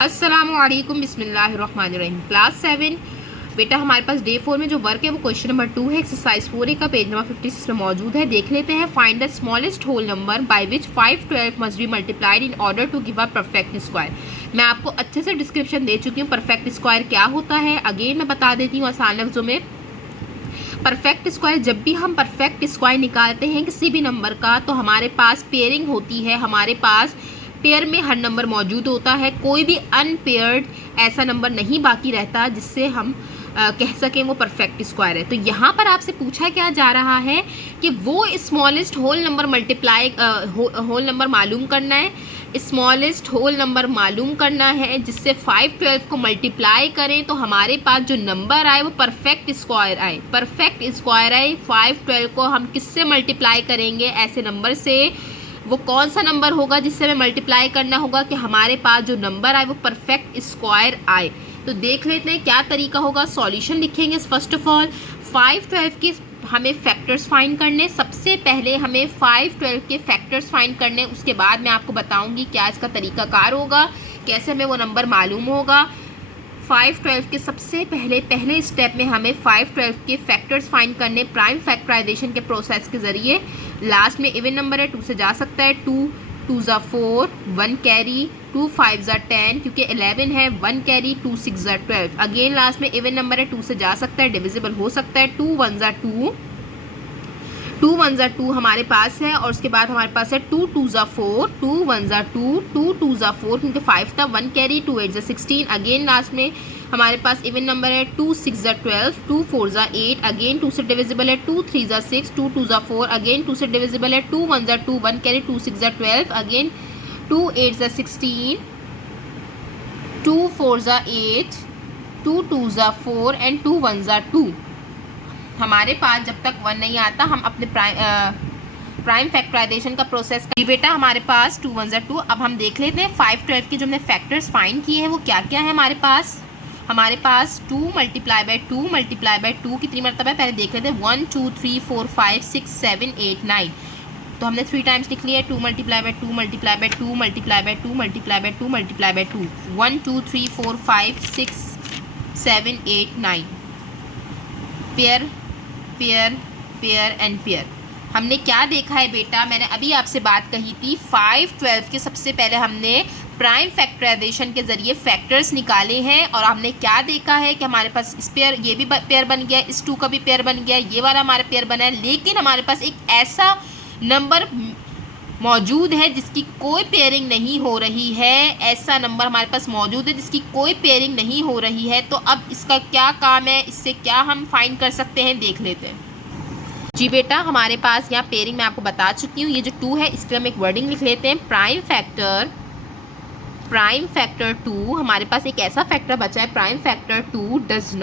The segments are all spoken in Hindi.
अस्सलामुअलैकुम बिस्मिल्लाहिर्रहमानिर्रहीम। क्लास 7 बेटा हमारे पास डे 4 में जो वर्क है वो क्वेश्चन नंबर 2 है। एक्सरसाइज 4 का पेज नंबर 56 में मौजूद है। देख लेते हैं। Find the smallest whole number by which 512 must be multiplied in order to give a perfect square. मैं आपको अच्छे से डिस्क्रिप्शन दे चुकी हूँ परफेक्ट स्क्वायर क्या होता है। अगेन मैं बता देती हूँ आसान लफ्जों में। परफेक्ट स्क्वायर, जब भी हम परफेक्ट स्क्वायर निकालते हैं किसी भी नंबर का तो हमारे पास पेयरिंग होती है। हमारे पास पेयर में हर नंबर मौजूद होता है। कोई भी अनपेयर्ड ऐसा नंबर नहीं बाकी रहता जिससे हम कह सकें वो परफेक्ट स्क्वायर है। तो यहाँ पर आपसे पूछा क्या जा रहा है कि वो smallest whole number whole number मालूम करना है। स्मॉलेस्ट होल नंबर मालूम करना है जिससे 512 को मल्टीप्लाई करें तो हमारे पास जो नंबर आए वो परफेक्ट स्क्वायर आए। परफेक्ट स्क्वायर आए 512 को हम किससे मल्टीप्लाई करेंगे? ऐसे नंबर से। वो कौन सा नंबर होगा जिससे हमें मल्टीप्लाई करना होगा कि हमारे पास जो नंबर आए वो परफेक्ट स्क्वायर आए। तो देख लेते हैं क्या तरीका होगा। सॉल्यूशन लिखेंगे। फर्स्ट ऑफ ऑल 512 के हमें फैक्टर्स फाइंड करने। सबसे पहले हमें 512 के फैक्टर्स फाइंड करने, उसके बाद मैं आपको बताऊंगी क्या इसका तरीकाकार होगा, कैसे हमें वो नंबर मालूम होगा। 512 के सबसे पहले स्टेप में हमें 512 के फैक्टर्स फाइंड करने प्राइम फैक्टराइजेशन के प्रोसेस के ज़रिए। लास्ट में इवन नंबर है 2 से जा सकता है। 2 2 ज़ा 4, 1 कैरी, 2 5 ज़ा 10 क्योंकि 11 है, 1 कैरी, 2 6 ज़ा 12। अगेन लास्ट में इवन नंबर है 2 से जा सकता है, डिविजिबल हो सकता है। 2 1 ज़ा 2, 2 1 ज़ा 2 हमारे पास है। और उसके बाद हमारे पास है 2 2 ज़ा 4, 2 1 ज़ा 2, 2 2 ज़ा 4 क्योंकि 5 था, 1 कैरी, 2 8 ज़ा 16। अगेन लास्ट में हमारे पास इवन नंबर है 2 6 ज़ा 12, 2 4 ज़ा 8। अगेन 2 से डिविजिबल है 2 3 ज़ा 6, 2 2 ज़ा 4। अगेन 2 से डिविजिबल है 2 1 ज़ा 2, 1 कैरी, 2 6 ज़ा 12। अगेन 2 8 ज़ा 16, 2 4 ज़ा 8, 2 2 ज़ा 4 एंड 2 1 ज़ा 2। हमारे पास जब तक 1 नहीं आता हम अपने प्राइम फैक्टराइजेशन का प्रोसेस कर। बेटा हमारे पास 2 1 ज़ा 2। अब हम देख लेते हैं 512 के जो हमने फैक्टर्स फाइंड किए हैं वो क्या क्या है हमारे पास 2 मल्टीप्लाई बाय 2 मल्टीप्लाई बाय 2 कितनी मरतबा है पहले देख लेते हैं। 1 2 3 4 5 6 7 8 9। तो हमने 3 टाइम्स लिख लिया है। 2 multiply by 2 multiply by 2 multiply by 2 multiply by 2 multiply by 2। 1 2 3 4 5 6 7 8 9। Pair pair pair and pair. हमने क्या देखा है बेटा? मैंने अभी आपसे बात कही थी 512 के सबसे पहले हमने प्राइम फैक्टराइजेशन के ज़रिए फैक्टर्स निकाले हैं और हमने क्या देखा है कि हमारे पास इस पेयर, ये भी पेयर बन गया, इस 2 का भी पेयर बन गया, ये वाला हमारा पेयर बना है। लेकिन हमारे पास एक ऐसा नंबर मौजूद है जिसकी कोई पेयरिंग नहीं हो रही है। ऐसा नंबर हमारे पास मौजूद है जिसकी कोई पेयरिंग नहीं हो रही है। तो अब इसका क्या काम है, इससे क्या हम फाइंड कर सकते हैं, देख लेते हैं। जी बेटा हमारे पास यहाँ पेयरिंग मैं आपको बता चुकी हूँ। ये जो 2 है इसके हम एक वर्डिंग लिख लेते हैं। Prime factor 2। हमारे पास एक ऐसा फैक्टर बचा है prime factor 2 does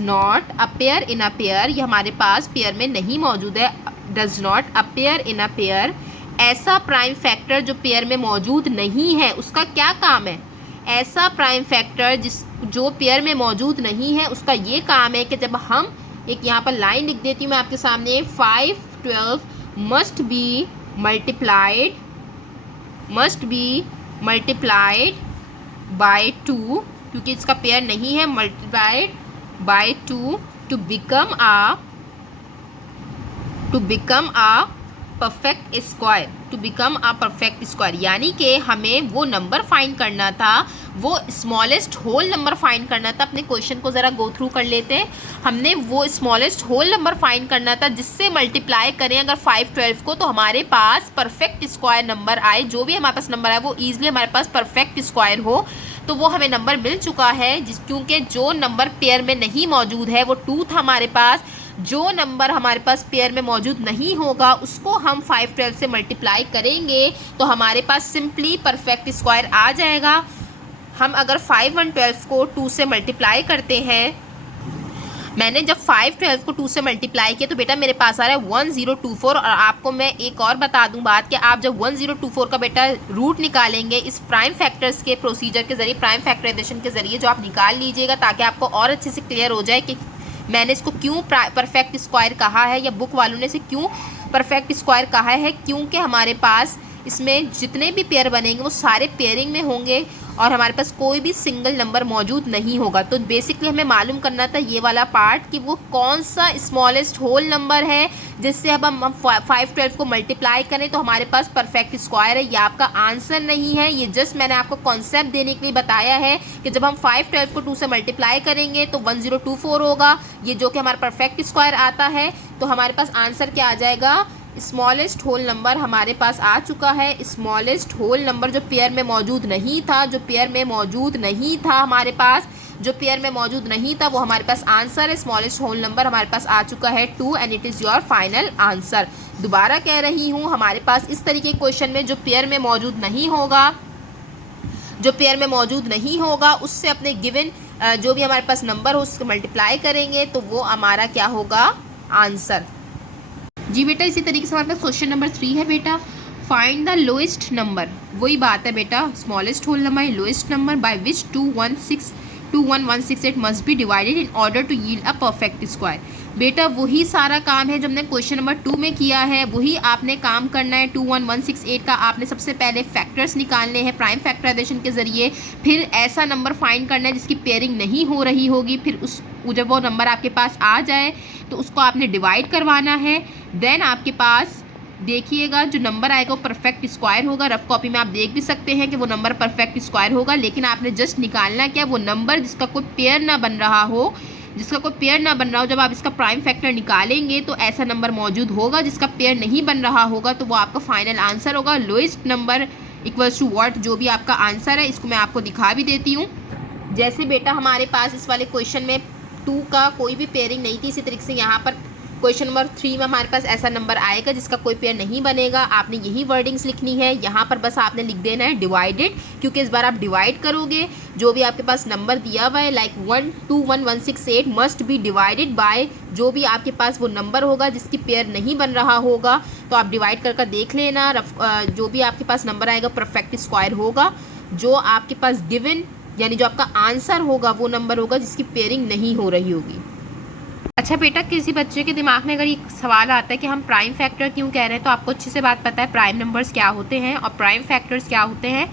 not appear in a pair. ये हमारे पास पेयर में नहीं मौजूद है। Does not appear in a pair. ऐसा प्राइम फैक्टर जो पेयर में मौजूद नहीं है उसका क्या काम है? ऐसा प्राइम फैक्टर जो पेयर में मौजूद नहीं है उसका ये काम है कि जब हम एक यहाँ पर लाइन लिख देती हूँ मैं आपके सामने। 512 मस्ट बी मल्टीप्लाइड बाय 2 क्योंकि इसका पेयर नहीं है। Multiplied by 2 to become a perfect square. यानी कि हमें वो नंबर फाइंड करना था, वो स्मॉलेस्ट होल नंबर फाइंड करना था। अपने क्वेश्चन को ज़रा गो थ्रू कर लेते हैं। हमने वो स्मॉलेस्ट होल नंबर फाइंड करना था जिससे मल्टीप्लाई करें अगर 512 को तो हमारे पास परफेक्ट स्क्वायर नंबर आए। जो भी हमारे पास नंबर आए वो ईजिली हमारे पास परफेक्ट स्क्वायर हो। तो वो हमें नंबर मिल चुका है क्योंकि जो नंबर पेयर में नहीं मौजूद है वो 2 था हमारे पास। जो नंबर हमारे पास पेयर में मौजूद नहीं होगा उसको हम 512 से मल्टीप्लाई करेंगे तो हमारे पास सिंपली परफेक्ट स्क्वायर आ जाएगा। हम अगर 5 1 12 को 2 से मल्टीप्लाई करते हैं, मैंने जब 512 को 2 से मल्टीप्लाई किया तो बेटा मेरे पास आ रहा है 1024। और आपको मैं एक और बता दूं बात कि आप जब 1024 का बेटा रूट निकालेंगे इस प्राइम फैक्टर्स के प्रोसीजर के ज़रिए, प्राइम फैक्टराइजेशन के ज़रिए जो आप निकाल लीजिएगा ताकि आपको और अच्छे से क्लियर हो जाए कि मैंने इसको क्यों परफेक्ट स्क्वायर कहा है या बुक वालों ने इसे क्यों परफेक्ट स्क्वायर कहा है। क्योंकि हमारे पास इसमें जितने भी पेयर बनेंगे वो सारे पेयरिंग में होंगे और हमारे पास कोई भी सिंगल नंबर मौजूद नहीं होगा। तो बेसिकली हमें मालूम करना था ये वाला पार्ट कि वो कौन सा स्मॉलेस्ट होल नंबर है जिससे अब हम 512 को मल्टीप्लाई करें तो हमारे पास परफेक्ट स्क्वायर है। ये आपका आंसर नहीं है, ये जस्ट मैंने आपको कॉन्सेप्ट देने के लिए बताया है कि जब हम 512 को 2 से मल्टीप्लाई करेंगे तो 1024 होगा, ये जो कि हमारा परफेक्ट स्क्वायर आता है। तो हमारे पास आंसर क्या आ जाएगा, स्मॉलेस्ट होल नंबर हमारे पास आ चुका है। स्मॉलेस्ट होल नंबर जो पेयर में मौजूद नहीं था, जो पेयर में मौजूद नहीं था हमारे पास, जो पेयर में मौजूद नहीं था वो हमारे पास आंसर है। स्मॉलेस्ट होल नंबर हमारे पास आ चुका है 2 and it is your final answer. दोबारा कह रही हूँ, हमारे पास इस तरीके के क्वेश्चन में जो पेयर में मौजूद नहीं होगा, जो पेयर में मौजूद नहीं होगा उससे अपने गिवन जो भी हमारे पास नंबर हो उसको मल्टीप्लाई करेंगे तो वो हमारा क्या होगा, आंसर। जी बेटा, इसी तरीके से हमारे पास क्वेश्चन नंबर 3 है बेटा, फाइंड द लोएस्ट नंबर। वही बात है बेटा, स्मॉलेस्ट होल नंबर है lowest number by which 21168 must be divided in order to yield a perfect square. बेटा वही सारा काम है जो हमने क्वेश्चन नंबर 2 में किया है, वही आपने काम करना है। 21168 का आपने सबसे पहले फैक्टर्स निकालने हैं प्राइम फैक्टराइजेशन के ज़रिए, फिर ऐसा नंबर फाइंड करना है जिसकी पेयरिंग नहीं हो रही होगी, फिर जब वो नंबर आपके पास आ जाए तो उसको आपने डिवाइड करवाना है। देन आपके पास देखिएगा जो नंबर आएगा वो परफेक्ट स्क्वायर होगा। रफ कॉपी में आप देख भी सकते हैं कि वो नंबर परफेक्ट स्क्वायर होगा, लेकिन आपने जस्ट निकालना क्या, वो नंबर जिसका कोई पेयर ना बन रहा हो, जिसका कोई पेयर ना बन रहा हो। जब आप इसका प्राइम फैक्टर निकालेंगे तो ऐसा नंबर मौजूद होगा, जिसका पेयर नहीं बन रहा होगा तो वो आपका फाइनल आंसर होगा। Lowest number equals to what, जो भी आपका आंसर है इसको मैं आपको दिखा भी देती हूँ। जैसे बेटा हमारे पास इस वाले क्वेश्चन में 2 का कोई भी पेयरिंग नहीं थी, इसी तरीके से यहाँ पर क्वेश्चन नंबर 3 में हमारे पास ऐसा नंबर आएगा जिसका कोई पेयर नहीं बनेगा। आपने यही वर्डिंग्स लिखनी है, यहाँ पर बस आपने लिख देना है डिवाइडेड, क्योंकि इस बार आप डिवाइड करोगे जो भी आपके पास नंबर दिया हुआ है like 121168 must be divided by जो भी आपके पास वो नंबर होगा जिसकी पेयर नहीं बन रहा होगा। तो आप डिवाइड कर देख लेना, जो भी आपके पास नंबर आएगा परफेक्ट स्क्वायर होगा। जो आपके पास गिवन यानी जो आपका आंसर होगा वो नंबर होगा जिसकी पेयरिंग नहीं हो रही होगी। अच्छा बेटा, किसी बच्चे के दिमाग में अगर ये सवाल आता है कि हम प्राइम फैक्टर क्यों कह रहे हैं, तो आपको अच्छे से बात पता है प्राइम नंबर्स क्या होते हैं और प्राइम फैक्टर्स क्या होते हैं।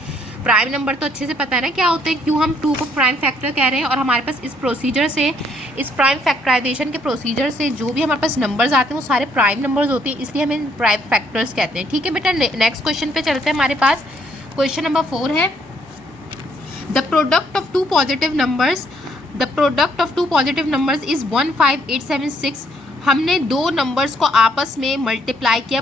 प्राइम नंबर तो अच्छे से पता है ना क्या होते हैं, क्यों हम 2 को प्राइम फैक्टर कह रहे हैं। और हमारे पास इस प्रोसीजर से, इस प्राइम फैक्टराइजेशन के प्रोसीजर से जो भी हमारे पास नंबर्स आते हैं वो सारे प्राइम नंबर्स होते हैं, इसलिए हमें प्राइम फैक्टर्स कहते हैं। ठीक है बेटा, नेक्स्ट क्वेश्चन पे चलते हैं। हमारे पास क्वेश्चन नंबर 4 है, the product of 2 positive numbers, the product of 2 positive numbers is 15876। हमने 2 नंबर्स को आपस में मल्टीप्लाई किया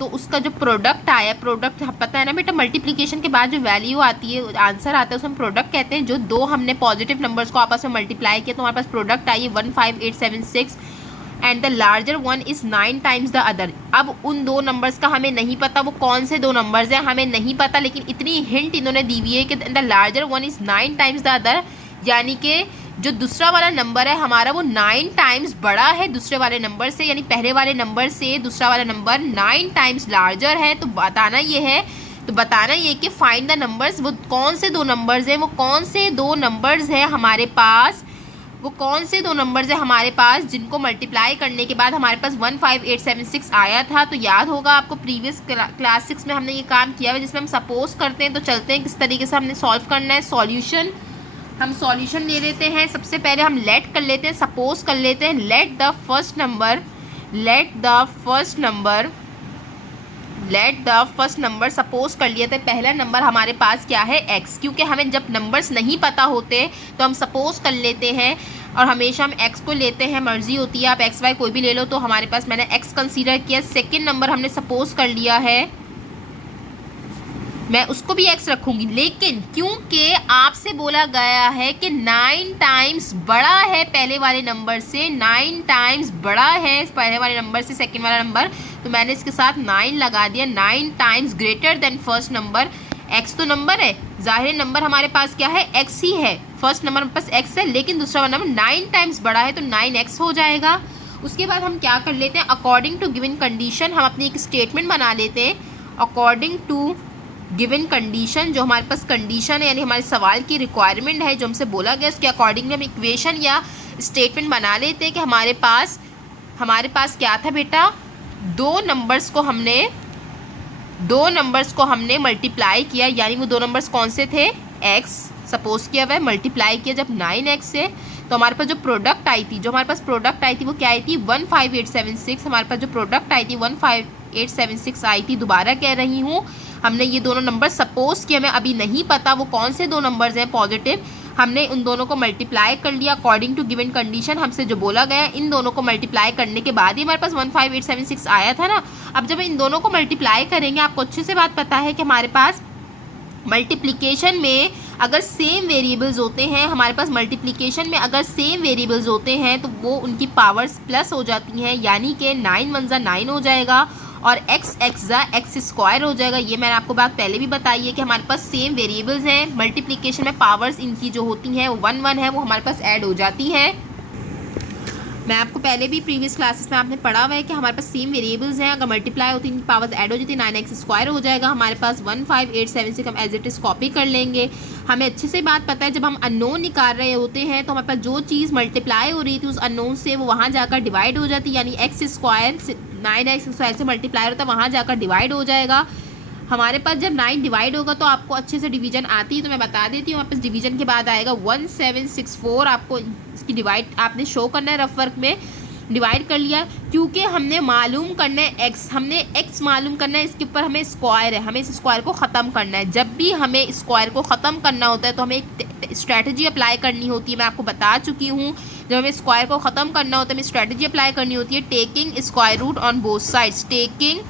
तो उसका जो प्रोडक्ट आया, प्रोडक्ट पता है ना बेटा, मल्टीप्लिकेशन के बाद जो वैल्यू आती है, आंसर आता है, उसमें प्रोडक्ट कहते हैं। जो 2 हमने पॉजिटिव नंबर्स को आपस में मल्टीप्लाई किया तो हमारे पास प्रोडक्ट आई है 15876 and the larger one is 9 times the other. अब उन 2 नंबर्स का हमें नहीं पता वो कौन से 2 नंबर्स हैं, हमें नहीं पता, लेकिन इतनी हिंट इन्होंने दी हुई है कि the larger one is 9 times the other, यानी कि जो दूसरा वाला नंबर है हमारा वो 9 टाइम्स बड़ा है दूसरे वाले नंबर से, यानी पहले वाले नंबर से दूसरा वाला नंबर 9 टाइम्स लार्जर है। तो बताना ये कि फाइंड द नंबर्स, वो कौन से 2 नंबर्स हैं, वो कौन से 2 नंबर्स हैं हमारे पास, वो कौन से 2 नंबर्स हैं हमारे पास जिनको मल्टीप्लाई करने के बाद हमारे पास 15876 आया था। तो याद होगा आपको प्रीवियस क्लास 6 में हमने ये काम किया है जिसमें हम सपोज करते हैं। तो चलते हैं किस तरीके से हमने सॉल्व करना है। सॉल्यूशन, हम सॉल्यूशन ले लेते हैं। सबसे पहले हम लेट कर लेते हैं, सपोज कर लेते हैं। Let the first number suppose कर लिए थे। पहला नंबर हमारे पास क्या है, x, क्योंकि हमें जब नंबर्स नहीं पता होते तो हम सपोज कर लेते हैं और हमेशा हम x को लेते हैं, मर्जी होती है, आप x y कोई भी ले लो। तो हमारे पास मैंने x कंसीडर किया। सेकंड नंबर हमने सपोज कर लिया है, मैं उसको भी x रखूंगी, लेकिन क्योंकि आपसे बोला गया है कि 9 टाइम्स बड़ा है पहले वाले नंबर से, 9 टाइम्स बड़ा है पहले वाले नंबर से सेकंड वाला नंबर, तो मैंने इसके साथ 9 लगा दिया। 9 times greater than first number. x तो नंबर है, जाहिर नंबर हमारे पास क्या है, x ही है। फर्स्ट नंबर हमारे पास x है, लेकिन दूसरा वाला नंबर 9 टाइम्स बड़ा है तो 9x हो जाएगा। उसके बाद हम क्या कर लेते हैं, अकॉर्डिंग टू गिवन कंडीशन हम अपनी एक स्टेटमेंट बना लेते हैं। अकॉर्डिंग टू गिवन कंडीशन, जो हमारे पास कंडीशन है यानी हमारे सवाल की रिक्वायरमेंट है जो हमसे बोला गया, उसके अकॉर्डिंगली हम इक्वेशन या स्टेटमेंट बना लेते हैं कि हमारे पास क्या था बेटा, 2 नंबर्स को हमने मल्टीप्लाई किया, यानी वो 2 नंबर्स कौन से थे, 9x सपोज किया हुआ है, मल्टीप्लाई किया जब 9x से, तो हमारे पास जो प्रोडक्ट आई थी वो क्या आई थी 15876। हमारे पास जो प्रोडक्ट आई थी 15876 आई थी। दोबारा कह रही हूँ, हमने ये दोनों नंबर सपोज किया, हमें अभी नहीं पता वो कौन से दो नंबर्स हैं पॉजिटिव, हमने उन दोनों को मल्टीप्लाई कर लिया अकॉर्डिंग टू गिवन कंडीशन, हमसे जो बोला गया इन दोनों को मल्टीप्लाई करने के बाद ही हमारे पास 15876 आया था ना। अब जब इन दोनों को मल्टीप्लाई करेंगे, आपको अच्छे से बात पता है कि हमारे पास मल्टीप्लिकेशन में अगर सेम वेरिएबल्स होते हैं, हमारे पास मल्टीप्लिकेशन में अगर सेम वेरिएबल्स होते हैं तो वो उनकी पावर्स प्लस हो जाती हैं, यानी कि 9 1 जा 9 हो जाएगा और x जा x स्क्वायर हो जाएगा। ये मैंने आपको बात पहले भी बताई है कि हमारे पास सेम वेरिएबल्स हैं, मल्टीप्लिकेशन में पावर्स इनकी जो होती हैं 1 1 है वो हमारे पास ऐड हो जाती है। मैं आपको पहले भी प्रीवियस क्लासेस में आपने पढ़ा हुआ है कि हमारे पास सेम वेरिएबल्स हैं, अगर मल्टीप्लाई होती है पावर्स ऐड हो जाती है, 9x स्क्वायर हो जाएगा हमारे पास 15876। हम एज इट इज़ कॉपी कर लेंगे। हमें अच्छे से बात पता है जब हम अननोन निकाल रहे होते हैं तो हमारे पास जो चीज़ मल्टीप्लाई हो रही थी उस अननोन से वो वहाँ जाकर डिवाइड हो जाती है, यानी x स्क्वायर 9x स्क्वायर से मल्टीप्लाई होता है वहाँ जाकर डिवाइड हो जाएगा। हमारे पास जब 9 डिवाइड होगा तो आपको अच्छे से डिवीजन आती है, तो मैं बता देती हूँ। हमारे पास डिवीजन के बाद आएगा 1764, आपको इसकी डिवाइड आपने शो करना है रफ वर्क में। डिवाइड कर लिया क्योंकि हमने मालूम करना है x, हमने x मालूम करना है, इसके ऊपर हमें स्क्वायर है, हमें इस स्क्वायर को ख़त्म करना है। जब भी हमें स्क्वायर को ख़त्म करना होता है तो हमें एक स्ट्रैटेजी अप्लाई करनी होती है, मैं आपको बता चुकी हूँ। जब हमें स्क्वायर को ख़त्म करना होता है हमें स्ट्रैटेजी अप्लाई करनी होती है, taking square root on both sides, taking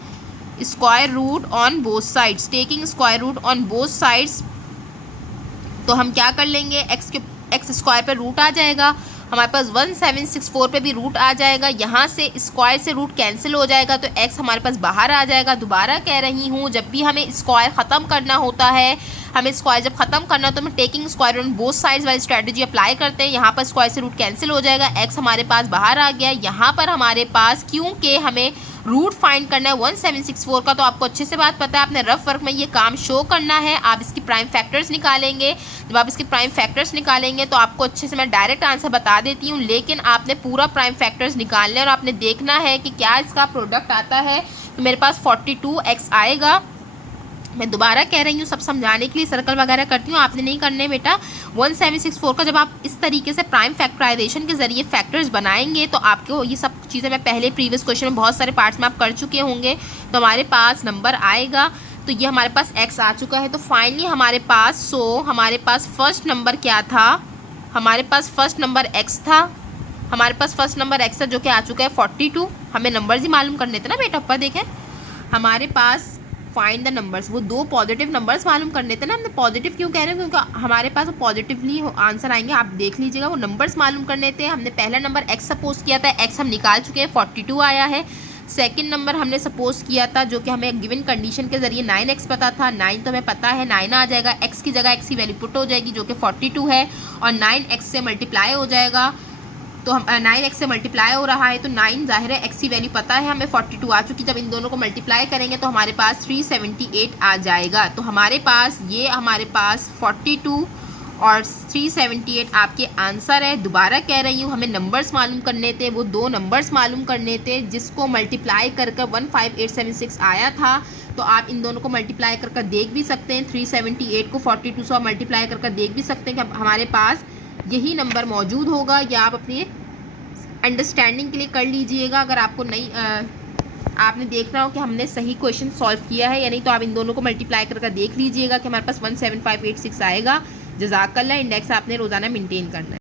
square root on both sides, taking square root on both sides. तो हम क्या कर लेंगे, एक्स स्क्वायर पे रूट आ जाएगा, हमारे पास 1764 पे भी रूट आ जाएगा, यहाँ से स्क्वायर से रूट कैंसिल हो जाएगा तो x हमारे पास बाहर आ जाएगा। दोबारा कह रही हूँ, जब भी हमें स्क्वायर ख़त्म करना होता है, हमें स्क्वायर जब ख़त्म करना तो हम taking square on both sides वाली स्ट्रैटेजी अप्लाई करते हैं। यहाँ पर स्क्वायर से रूट कैंसिल हो जाएगा, x हमारे पास बाहर आ गया। यहाँ पर हमारे पास क्योंकि हमें रूट फाइंड करना है 1764 का, तो आपको अच्छे से बात पता है, आपने रफ वर्क में ये काम शो करना है। आप इसकी प्राइम फैक्टर्स निकालेंगे, जब आप इसके प्राइम फैक्टर्स निकालेंगे तो आपको अच्छे से मैं डायरेक्ट आंसर बता देती हूँ, लेकिन आपने पूरा प्राइम फैक्टर्स निकालने और आपने देखना है कि क्या इसका प्रोडक्ट आता है। तो मेरे पास 42x आएगा। मैं दोबारा कह रही हूँ, सब समझाने के लिए सर्कल वगैरह करती हूँ, आपने नहीं करने बेटा। 1764 का जब आप इस तरीके से प्राइम फैक्टराइजेशन के ज़रिए फैक्टर्स बनाएंगे तो आपको ये सब चीज़ें मैं पहले प्रीवियस क्वेश्चन में बहुत सारे पार्ट्स में आप कर चुके होंगे, तो हमारे पास नंबर आएगा। तो ये हमारे पास x आ चुका है। तो फाइनली हमारे पास हमारे पास फर्स्ट नंबर क्या था, हमारे पास फर्स्ट नंबर x था, हमारे पास फर्स्ट नंबर x था जो कि आ चुका है 42। हमें नंबर्स ही मालूम करने थे ना बेटा, ऊपर देखें हमारे पास फाइंड द नंबर्स, वो दो पॉजिटिव नंबर्स मालूम करने थे ना। हमने पॉजिटिव क्यों कह रहे हैं, क्योंकि हमारे पास वो पॉजिटिवली आंसर आएंगे, आप देख लीजिएगा। वो नंबर्स मालूम करने थे। हमने पहला नंबर x सपोज किया था, x हम निकाल चुके हैं 42 आया है। सेकंड नंबर हमने सपोज किया था जो कि हमें गिवन कंडीशन के जरिए 9x पता था, 9 तो हमें पता है 9 आ जाएगा, x की जगह x की वैल्यू पुट हो जाएगी जो कि 42 है और 9x से मल्टीप्लाई हो जाएगा। तो हम 9x से मल्टीप्लाई हो रहा है तो 9 जाहिर है x की वैल्यू पता है, हमें 42 आ चुकी। जब इन दोनों को मल्टीप्लाई करेंगे तो हमारे पास 378 आ जाएगा। तो हमारे पास 42 और 378 आपके आंसर है। दोबारा कह रही हूँ, हमें नंबर्स मालूम करने थे, वो दो नंबर्स मालूम करने थे जिसको मल्टीप्लाई कर 15876 आया था। तो आप इन दोनों को मल्टीप्लाई कर देख भी सकते हैं, 378 को 42 से मल्टीप्लाई कर देख भी सकते हैं कि हमारे पास यही नंबर मौजूद होगा। या आप अपनी अंडरस्टैंडिंग के लिए कर लीजिएगा, अगर आपको नहीं आपने देखना हो कि हमने सही क्वेश्चन सॉल्व किया है या नहीं, तो आप इन दोनों को मल्टीप्लाई कर देख लीजिएगा कि हमारे पास 17586 आएगा। जज़ाकल्लाह। इंडेक्स आपने रोज़ाना मेंटेन करना है।